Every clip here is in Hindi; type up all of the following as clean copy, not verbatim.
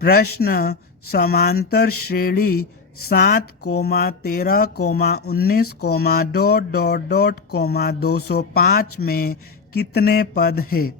प्रश्न समांतर श्रेणी 7,13,19,... 205 में कितने पद है।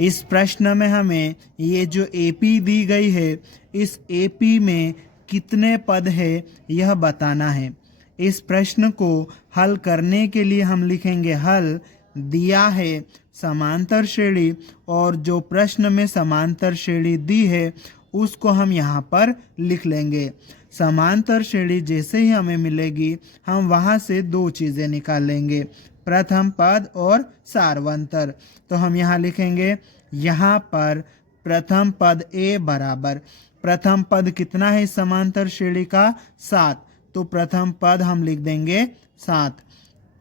इस प्रश्न में हमें ये जो एपी दी गई है, इस एपी में कितने पद है यह बताना है। इस प्रश्न को हल करने के लिए हम लिखेंगे हल। दिया है समांतर श्रेणी, और जो प्रश्न में समांतर श्रेणी दी है उसको हम यहाँ पर लिख लेंगे। समांतर श्रेणी जैसे ही हमें मिलेगी हम वहाँ से दो चीज़ें निकाल लेंगे, प्रथम पद और सार्वंतर। तो हम यहाँ लिखेंगे, यहाँ पर प्रथम पद ए बराबर, प्रथम पद कितना है इस समांतर श्रेणी का, 7, तो प्रथम पद हम लिख देंगे 7।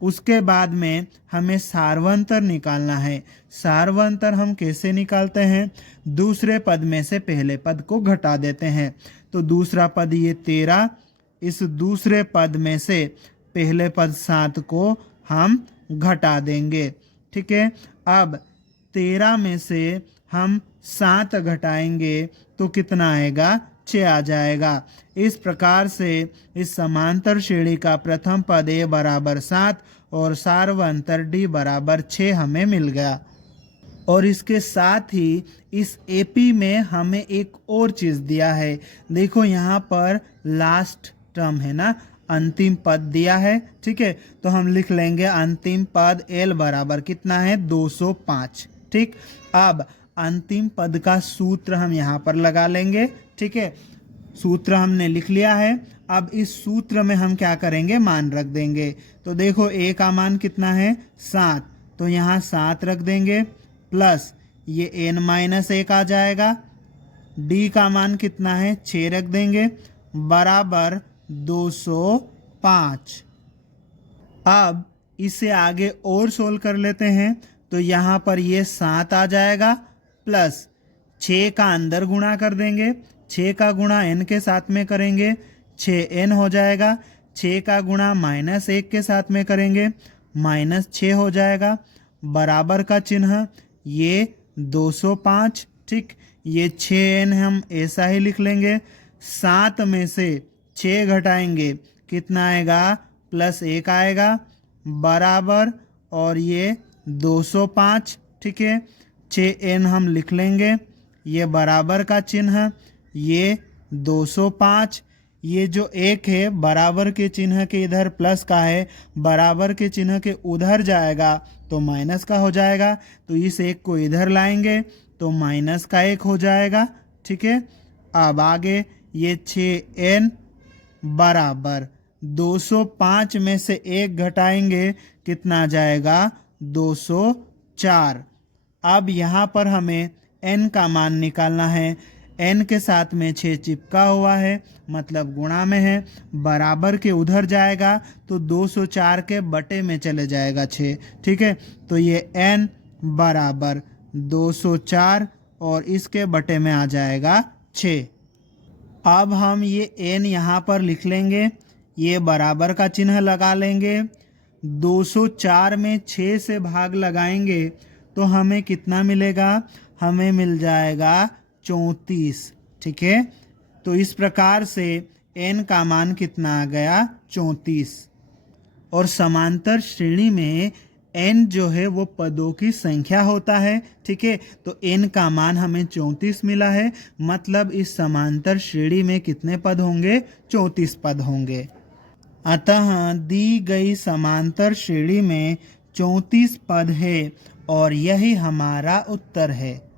उसके बाद में हमें सार्वंतर निकालना है। सार्वंतर हम कैसे निकालते हैं, दूसरे पद में से पहले पद को घटा देते हैं। तो दूसरा पद ये 13, इस दूसरे पद में से पहले पद 7 को हम घटा देंगे। ठीक है, अब 13 में से हम 7 घटाएंगे तो कितना आएगा, 6 आ जाएगा। इस प्रकार से इस समांतर श्रेणी का प्रथम पद ए बराबर 7 और सार्वंतर डी बराबर 6 हमें मिल गया। और इसके साथ ही इस एपी में हमें एक और चीज़ दिया है। देखो यहाँ पर लास्ट टर्म है ना, अंतिम पद दिया है। ठीक है, तो हम लिख लेंगे अंतिम पद एल बराबर कितना है, 205। ठीक, अब अंतिम पद का सूत्र हम यहाँ पर लगा लेंगे। ठीक है, सूत्र हमने लिख लिया है। अब इस सूत्र में हम क्या करेंगे, मान रख देंगे। तो देखो ए का मान कितना है, 7, तो यहाँ 7 रख देंगे, प्लस ये n-1 आ जाएगा। डी का मान कितना है, 6 रख देंगे, बराबर 205। अब इसे आगे और सोल्व कर लेते हैं। तो यहाँ पर ये 7 आ जाएगा, प्लस 6 का अंदर गुणा कर देंगे, 6 का गुणा n के साथ में करेंगे, 6n हो जाएगा। 6 का गुणा -1 के साथ में करेंगे, -6 हो जाएगा। बराबर का चिन्ह, ये 205। ठीक, ये 6n हम ऐसा ही लिख लेंगे। 7 में से 6 घटाएंगे, कितना आएगा, +1 आएगा, बराबर, और ये 205। ठीक है, 6n हम लिख लेंगे, ये बराबर का चिन्ह, ये 205। ये जो 1 है बराबर के चिन्ह के इधर प्लस का है, बराबर के चिन्ह के उधर जाएगा तो माइनस का हो जाएगा। तो इस 1 को इधर लाएंगे तो -1 हो जाएगा। ठीक है, अब आगे ये 6n बराबर 205 में से 1 घटाएंगे, कितना आ जाएगा, 204। अब यहाँ पर हमें n का मान निकालना है। n के साथ में 6 चिपका हुआ है, मतलब गुणा में है, बराबर के उधर जाएगा तो 204 के बटे में चले जाएगा 6। ठीक है, तो ये n बराबर 204 और इसके बटे में आ जाएगा 6। अब हम ये n यहाँ पर लिख लेंगे, ये बराबर का चिन्ह लगा लेंगे। 204 में 6 से भाग लगाएंगे तो हमें कितना मिलेगा, हमें मिल जाएगा 34। ठीक है, तो इस प्रकार से n का मान कितना आ गया, 34। और समांतर श्रेणी में n जो है वो पदों की संख्या होता है। ठीक है, तो n का मान हमें 34 मिला है, मतलब इस समांतर श्रेणी में कितने पद होंगे, 34 पद होंगे। अतः दी गई समांतर श्रेणी में 34 पद है और यही हमारा उत्तर है।